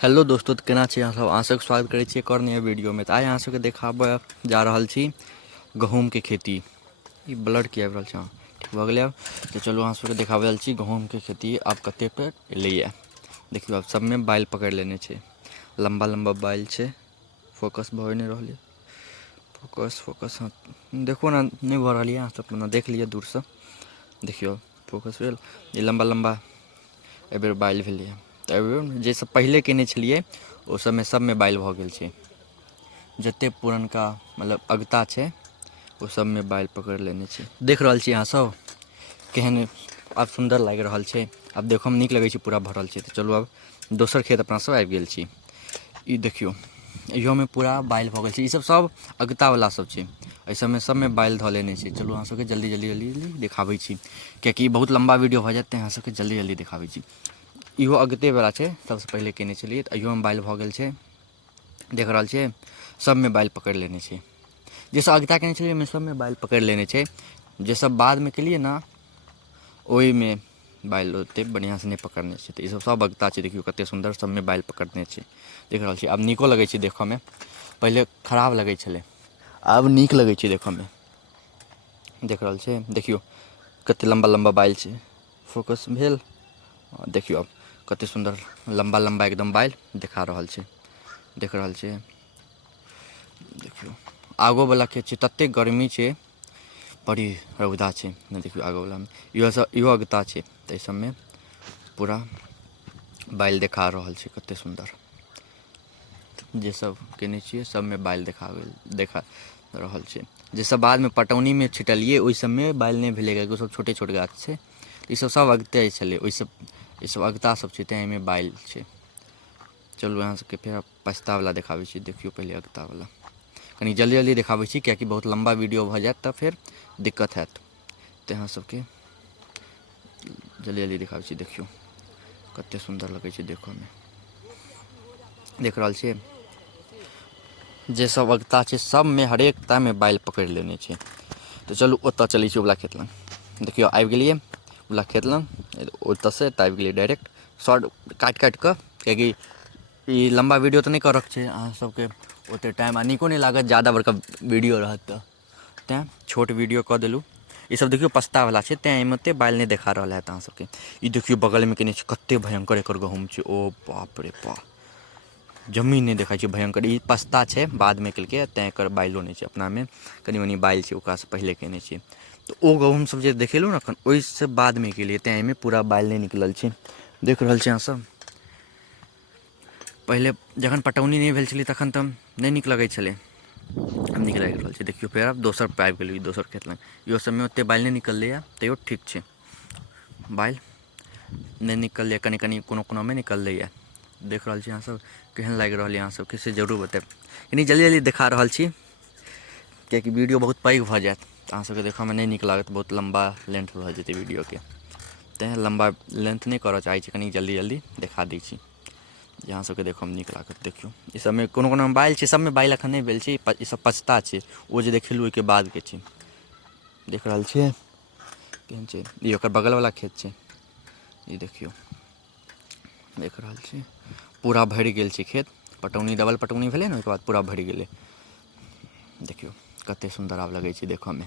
Hello दोस्तों, तो केना छी अहाँ सब। अहाँ सबके स्वागत करै छी एक और नया वीडियो में। तो आइ अहाँ सबके देखाबऽ जा रहल छी गहूम के खेती। ई ब्लड की आबि रहल छै, हाँ ठीक भऽ गेलै। अब तो चलू अहाँ सबके देखाबऽ रहल छी गहूम के खेती आब कते पे एलैए। देखियौ आब सब में बाइल पकड़ि लेने छै, लम्बा लम्बा बाइल छै। फोकस भऽ नहि रहल यऽ, फोकस हाँ देखो ना, नहीं भऽ रहल यऽ। अहाँ सब ना देख लिअ दूर से, देखियौ फोकस भेल। ई लम्बा लम्बा एहिबेर बाइल भेलैए। तऽ एहिबेर जे सब पहिले केने छलिए ओ सबमे बाइल भऽ गेल छै। जतेक पुरनका मतलब अगता छै ओ सबमे बाइल पकड़ि लेने छै। देख रहल छी अहाँ सब केहन आब सुन्दर लागि रहल छै। आब देखऽमे नीक लगै छै, पूरा भरल छै। तऽ चलू आब दोसर खेत अपना सब आबि गेल छी। ई देखियौ इहोमे पूरा बाइल भऽ गेल छै। ईसब सब अगतावला सब छै, एहि सबमे बाइल धऽ लेने छै। चलू अहाँ सबके जल्दी जल्दी देखाबै छी, कियाकि बहुत लम्बा वीडियो भऽ जायत, तेँ अहाँ सबके जल्दी जल्दी देखाबै छी। इहो अगतेवला छै, सबसँ पहिले केने छलिए। तऽ इहोमे बाइल भऽ गेल छै, देख रहल छिए। सबमे बाइल पकड़ि लेने छै। जे सब अगता केने छलिए ओहिमे सबमे बाइल पकड़ि लेने छै। जे सब बादमे केलिए ने ओहिमे बाइल ओतेक बढ़िआँसँ नहि पकड़ने छै। तऽ ईसब सब अगता छै, देखियौ कतेक सुन्दर सबमे बाइल पकड़ने छै। देख रहल छी आब नीको लगै छै देखऽमे, पहिले खराब लगै छलै आब नीक लगै छै देखऽमे। देख रहल छिए, देखियौ कतेक लम्बा लम्बा बाइल छै। फोकस भेल, देखियौ आब कतेक सुन्दर लम्बा लम्बा एकदम बाइल देखा रहल छै। देख रहल छिए, देखियौ आगोवला खेत छै, ततेक गर्मी छै, बड़ी रौदा छै। देखियौ आगूवलामे इहो अगता छै, तऽ एहि सबमे पूरा बाइल देखा रहल छै कतेक सुन्दर। जे सब केने छिए सबमे बाइल देखा रहल छै। जे सब बादमे पटौनीमे छिटलिए ओहि सबमे बाइल नहि भेलै, कियाकि ओसब छोटे छोट गाछ छै। ईसब सब अगते छलै, ईसब अगता सब छै, तेँ एहिमे बाइल छै। चलू अहाँ सबके फेर पछतावला देखाबै छी। देखियौ पहिले अगतावला, कनि जल्दी जल्दी देखाबै छी कियाकि बहुत लम्बा वीडियो भऽ जायत तऽ फेर दिक्कत हैत। तेँ अहाँ सबके जल्दी जल्दी देखाबै छी। देखियौ कतेक सुन्दर लगै छै देखऽमे, देख रहल छिए। जे सब अगता छै सबमे हरेकटामे बाइल पकड़ि लेने छै। तऽ चलू ओतऽ चलै छी वला खेत लग। देखियौ आबि गेलिए वला खेत लग, ओतऽसँ एतऽ आबि गेलिए डायरेक्ट शॉर्ट काटि कऽ, कियाकि ई लम्बा वीडियो तऽ नहि करऽके छै अहाँ सबके ओतेक टाइम, आ नीको नहि लागत जादा बड़का वीडियो रहत तऽ, तेँ छोट वीडियो कऽ देलहुँ। ईसब देखियौ पछतावला छै, तेँ एहिमे ओतेक बाइल नहि देखा रहल हैत अहाँ सबके। ई देखियौ बगलमे केने छै, कतेक भयङ्कर एकर गहूम छै। ओ बाप रे बाप, जमीन नहि देखाइ छै, भयङ्कर। ई पछता छै, बादमे केलकै तेँ एकर बाइलो नहि छै। अपनामे कनि मनि बाइल छै, ओकरासँ पहिले केने छै। तऽ ओ गहूमसब जे देखेलहुँ ने एखन, ओहिसँ बादमे केलिए, तेँ एहिमे पूरा बाइल नहि निकलल छै। देख रहल छी अहाँ सब, पहिले जखन पटौनी नहि भेल छलै तखन तऽ नहि नीक लगै छलै, आब नीक लागि रहल छै। देखियौ फेर आब दोसर पर आबि गेलहुँ, ई दोसर खेत लग। इहो सबमे ओतेक बाइल नहि निकललैए, तैओ ठीक छै। बाइल नहि निकललै, कनि कनि कोनो कोनोमे निकललैए। देख रहल छी अहाँसब, केहन लागि रहल यऽ अहाँ सबके से जरूर बताएब। कनि जल्दी जल्दी देखा रहल छी कियाकि वीडियो बहुत पैघ भऽ जायत, तऽ अहाँ सबके देखऽमे नहि नीक लागत, बहुत लम्बा लेन्थ भऽ जेतै वीडियोके। तेँ लम्बा लेन्थ नहि करऽ चाहै छी, कनि जल्दी जल्दी देखा दै छी जे अहाँ सबके देखऽमे नीक लागत। देखियौ ई सबमे कोनो कोनोमे बाइल छै, सबमे बाइल एखन नहि भेल छै। ईसब पछता छै, ओ जे देखेलहुँ ओहिके बादके छै। देख रहल छिए केहन छै। ई ओकर बगलवला खेत छै, ई देखियौ देख रहल छी पूरा भरि गेल छै खेत। पटौनी डबल पटौनी भेलै ने, ओहिके बाद पूरा भरि गेलै। देखियौ कतेक सुन्दर आब लगै छै देखऽमे।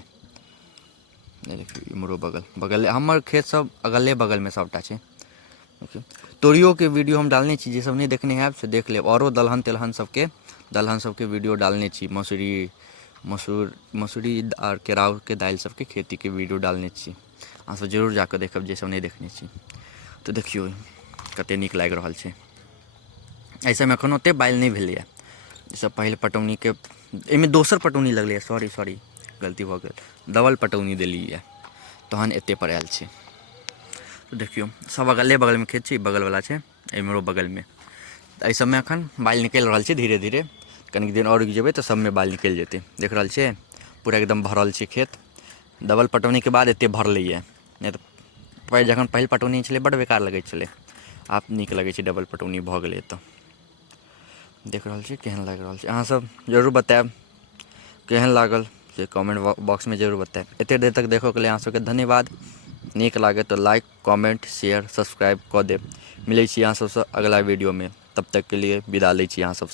देखियौ इम्हरो बगल हमर खेत सब अगले बगलमे सबटा छै। देखियौ तोरिओके वीडियो हम डालने छी, जे सब नहि देखने हैब से देख लेब। आओरो दलहन तेलहन सबके वीडियो डालने छी। मसूरी आर केराउके दालि सबके खेतीके वीडियो डालने छी, अहाँसब जरूर जाकऽ देखब जे सब नहि देखने छी। तऽ देखियौ कतेक नीक लागि रहल छै। एहि सबमे एखन ओतेक बाइल नहि भेलैए। ईसब पहिल पटौनीके, एहिमे दोसर पटौनी लगलैए। सॉरी गलती भऽ गेल, डबल पटौनी देलिए तहन एतेक पर आएल छै। देखियौ सब अगले बगलमे खेत छै, ई बगलवला छै, एम्हरो बगलमे। तऽ एहि सबमे एखन बाइल निकलि रहल छै धीरे धीरे। कनि दिन आओर रुकि जेबै तऽ सबमे बाइल निकलि जेतै। देख रहल छिए पूरा एकदम भरल छै खेत। डबल पटौनीके बाद एतेक भरलैए, नहि तऽ जखन पहिल पटौनी छलै बड्ड बेकार लगै छलै। आब नीक लगै छै डबल पटौनी भऽ गेलै तऽ। देख रहल छी केहन लागि रहल छै। अहाँसब जरूर बताएब केहन लागल से कमेन्ट बॉक्समे जरूर बताएब। एतेक देर तक देखऽके लेल अहाँ सबके धन्यवाद। नीक लागै तऽ लाइक कमेन्ट शेयर सब्सक्राइब कऽ देब। मिलै छी अहाँ सबसँ अगिला वीडियोमे। तब तक के लिए विदा लै छी अहाँ सबसँ।